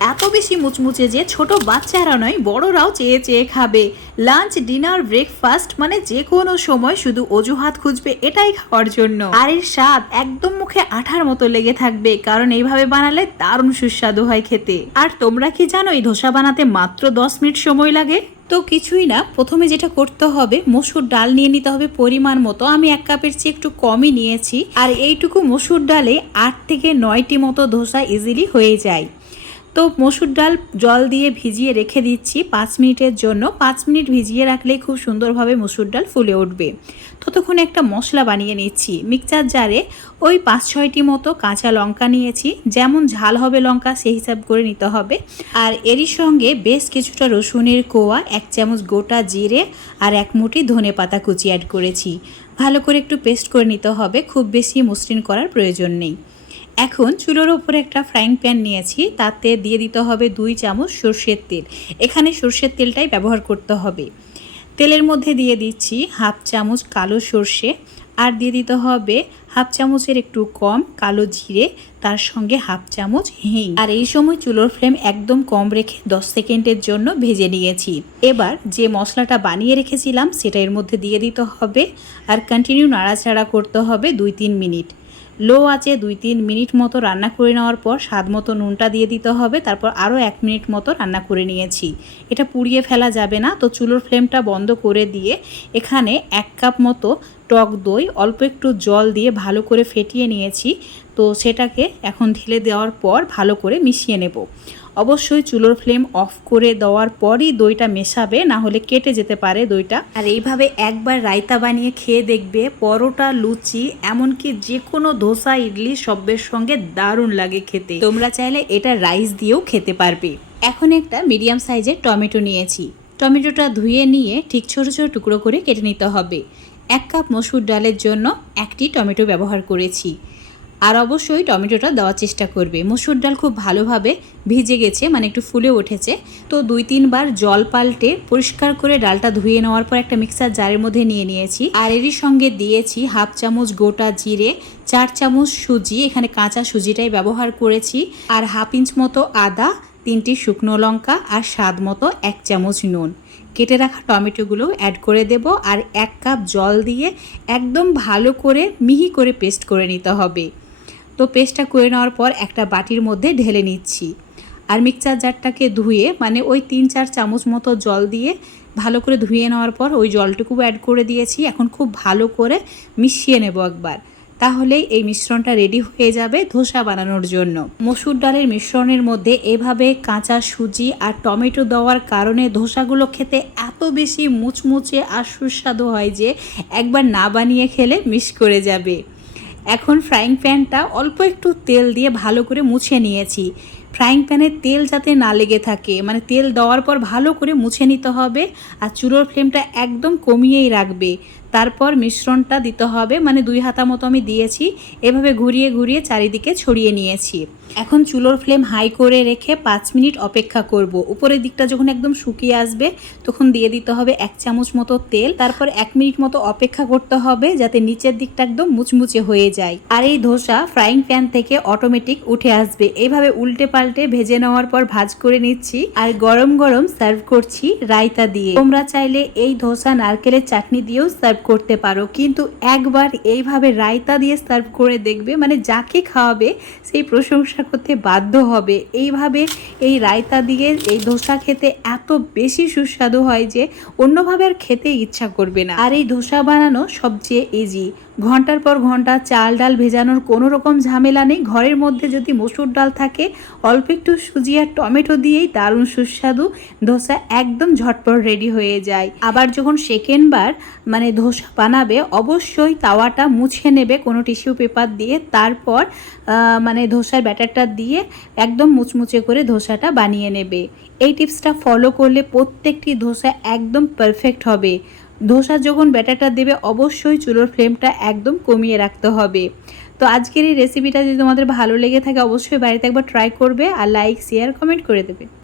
এত বেশি মুচমুচে যে ছোট বাচ্চারা নয়, বড়রাও চেয়ে চেয়ে খাবে। লাঞ্চ, ডিনার, ব্রেকফাস্ট মানে যে কোনো সময় শুধু অজুহাত খুঁজবে এটাই খাওয়ার জন্য। আর এর স্বাদ একদম মুখে আঠার মতো লেগে থাকবে, কারণ এইভাবে বানালে দারুণ সুস্বাদু হয় খেতে। আর তোমরা কি জানো, এই ধোসা বানাতে মাত্র দশ মিনিট সময় লাগে? তো কিছুই না, প্রথমে যেটা করতে হবে, মসুর ডাল নিয়ে নিতে হবে পরিমাণ মতো। আমি এক কাপের চেয়ে একটু কমই নিয়েছি। আর এইটুকু মসুর ডালে আট থেকে নয়টি মতো ধোসা ইজিলি হয়ে যায়। তো মসুর ডাল জল দিয়ে ভিজিয়ে রেখে দিচ্ছি পাঁচ মিনিটের জন্য। পাঁচ মিনিট ভিজিয়ে রাখলেই খুব সুন্দরভাবে মসুর ডাল ফুলে উঠবে। ততক্ষণে একটা মশলা বানিয়ে নিচ্ছি। মিক্সচার জারে ওই পাঁচ ছয়টি মতো কাঁচা লঙ্কা নিয়েছি। যেমন ঝাল হবে লঙ্কা, সেই হিসাব করে নিতে হবে। আর এরই সঙ্গে বেশ কিছুটা রসুনের কোয়া, এক চামচ গোটা জিরে আর এক মুঠি ধনে পাতা কুচি অ্যাড করেছি। ভালো করে একটু পেস্ট করে নিতে হবে। খুব বেশি মসৃণ করার প্রয়োজন নেই। এখন চুলোর ওপরে একটা ফ্রাইং প্যান নিয়েছি, তাতে দিয়ে দিতে হবে দুই চামচ সর্ষের তেল। এখানে সর্ষের তেলটাই ব্যবহার করতে হবে। তেলের মধ্যে দিয়ে দিচ্ছি হাফ চামচ কালো সর্ষে আর দিয়ে দিতে হবে হাফ চামচের একটু কম কালো জিরে, তার সঙ্গে হাফ চামচ হিং। আর এই সময় চুলোর ফ্লেম একদম কম রেখে 10 সেকেন্ডের জন্য ভেজে নিয়েছি। এবার যে মশলাটা বানিয়ে রেখেছিলাম, সেটা এর মধ্যে দিয়ে দিতে হবে আর কন্টিনিউ নাড়াচাড়া করতে হবে দুই তিন মিনিট। লো আঁচে দুই তিন মিনিট মতো রান্না করে নেওয়ার পর স্বাদ মতো নুনটা দিয়ে দিতে হবে, তারপর আরও এক মিনিট মতো রান্না করে নিয়েছি। এটা পুড়িয়ে ফেলা যাবে না, তো চুলোর ফ্লেমটা বন্ধ করে দিয়ে এখানে এক কাপ মতো টক দই, অল্প একটু জল দিয়ে ভালো করে ফেটিয়ে নিয়েছি, তো সেটাকে এখন ঢেলে দেওয়ার পর ভালো করে মিশিয়ে নেব। অবশ্যই চুলোর ফ্লেম অফ করে দেওয়ার পরই দইটা মেশাবে, না হলে কেটে যেতে পারে দইটা। আর এইভাবে একবার রায়তা বানিয়ে খেয়ে দেখবে পরোটা, লুচি, এমনকি যে কোনো ধোসা, ইডলি সবের সঙ্গে দারুণ লাগে খেতে। তোমরা চাইলে এটা রাইস দিয়েও খেতে পারবে। এখন একটা মিডিয়াম সাইজের টমেটো নিয়েছি। টমেটোটা ধুয়ে নিয়ে ঠিক ছোট ছোট টুকরো করে কেটে নিতে হবে। এক কাপ মসুর ডালের জন্য একটি টমেটো ব্যবহার করেছি। আর অবশ্যই টমেটোটা দেওয়ার চেষ্টা করবে। মসুর ডাল খুব ভালোভাবে ভিজে গেছে মানে একটু ফুলে উঠেছে। তো দুই, তিনবার জল পাল্টে পরিষ্কার করে ডালটা ধুয়ে নেওয়ার পর একটা মিক্সার জারের মধ্যে নিয়ে নিয়েছি। আর এরই সঙ্গে দিয়েছি হাফ চামচ গোটা জিরে, চার চামচ সুজি, এখানে কাঁচা সুজিটাই ব্যবহার করেছি। আর হাফ ইঞ্চ মতো আদা, তিনটি শুকনো লঙ্কা আর স্বাদ মতো এক চামচ নুন। কেটে রাখা টমেটোগুলো অ্যাড করে দেব আর এক কাপ জল দিয়ে একদম ভালো করে মিহি করে পেস্ট করে নিতে হবে। তো পেস্টটা করে নেওয়ার পর একটা বাটির মধ্যে ঢেলে নিচ্ছি। আর মিক্সচার জারটাকে ধুয়ে মানে ওই তিন চার চামচ মতো জল দিয়ে ভালো করে ধুয়ে নেওয়ার পর ওই জলটুকু অ্যাড করে দিয়েছি। এখন খুব ভালো করে মিশিয়ে নেব একবার। তাহলেই এই মিশ্রণটা রেডি হয়ে যাবে ধোসা বানানোর জন্য। মসুর ডালের মিশ্রণের মধ্যে এভাবে কাঁচা সুজি আর টমেটো দেওয়ার কারণে ধোসাগুলো খেতে এত বেশি মুচমুচে আর সুস্বাদু হয় যে একবার না বানিয়ে খেলে মিস করে যাবে। এখন ফ্রাইং প্যানটা অল্প একটু তেল দিয়ে ভালো করে মুছে নিয়েছি। ফ্রাইং প্যানের তেল যাতে না লেগে থাকে মানে তেল দেওয়ার পর ভালো করে মুছে নিতে হবে আর চুলোর ফ্লেমটা একদম কমিয়েই রাখবে। তারপর মিশ্রণটা দিতে হবে। মানে দুই হাতা মতো আমি দিয়েছি। এভাবে ঘুরিয়ে ঘুরিয়ে চারিদিকে ছড়িয়ে নিয়েছি। এখন চুলোর ফ্লেম হাই করে রেখে পাঁচ মিনিট অপেক্ষা করব। উপরের দিকটা যখন একদম শুকিয়ে আসবে, তখন দিয়ে দিতে হবে এক চামচ মতো তেল। তারপর এক মিনিট মতো অপেক্ষা করতে হবে যাতে নিচের দিকটা একদম মুচমুচে হয়ে যায়। আর এই ধোসা ফ্রাইং প্যান থেকে অটোমেটিক উঠে আসবে। এইভাবে উল্টে পাল্টে ভেজে নেওয়ার পর ভাজ করে নিচ্ছি। আর গরম গরম সার্ভ করছি রায়তা দিয়ে। তোমরা চাইলে এই ধোসা নারকেলের চাটনি দিয়েও সার্ভ করতে পারো। কিন্তু একবার এইভাবে রায়তা দিয়ে সার্ভ করে দেখবে মানে যাকে খাওয়াবে সেই প্রশংসা করতে বাধ্য হবে। এইভাবে এই রায়তা দিয়ে এই ধোসা খেতে এত বেশি সুস্বাদু হয় যে অন্যভাবে আর খেতে ইচ্ছা করবে না। আর এই ধোসা বানানো সবচেয়ে ইজি ঘণ্টার পর ঘণ্টা চাল ডাল ভেজানোর কোনো রকম ঝামেলা নেই। ঘরের মধ্যে যদি মসুর ডাল থাকে, অল্প একটু সুজি আর টমেটো দিয়েই দারুণ সুস্বাদু ধোসা একদম ঝটপট রেডি হয়ে যায়। আবার যখন সেকেন্ডবার মানে ধোসা বানাবে, অবশ্যই তাওয়াটা মুছে নেবে কোনো টিস্যু পেপার দিয়ে। তারপর মানে ধোসার ব্যাটারটা দিয়ে একদম মুচমুচে করে ধোসাটা বানিয়ে নেবে। এই টিপসটা ফলো করলে প্রত্যেকটি ধোসা একদম পারফেক্ট হবে। ধোসা যখন ব্যাটারটা দেবে, অবশ্যই চুলোর ফ্লেমটা একদম কমিয়ে রাখতে হবে। তো আজকের এই রেসিপিটা যদি তোমাদের ভালো লেগে থাকে, অবশ্যই বাড়িতে একবার ট্রাই করবে আর লাইক শেয়ার কমেন্ট করে দেবে।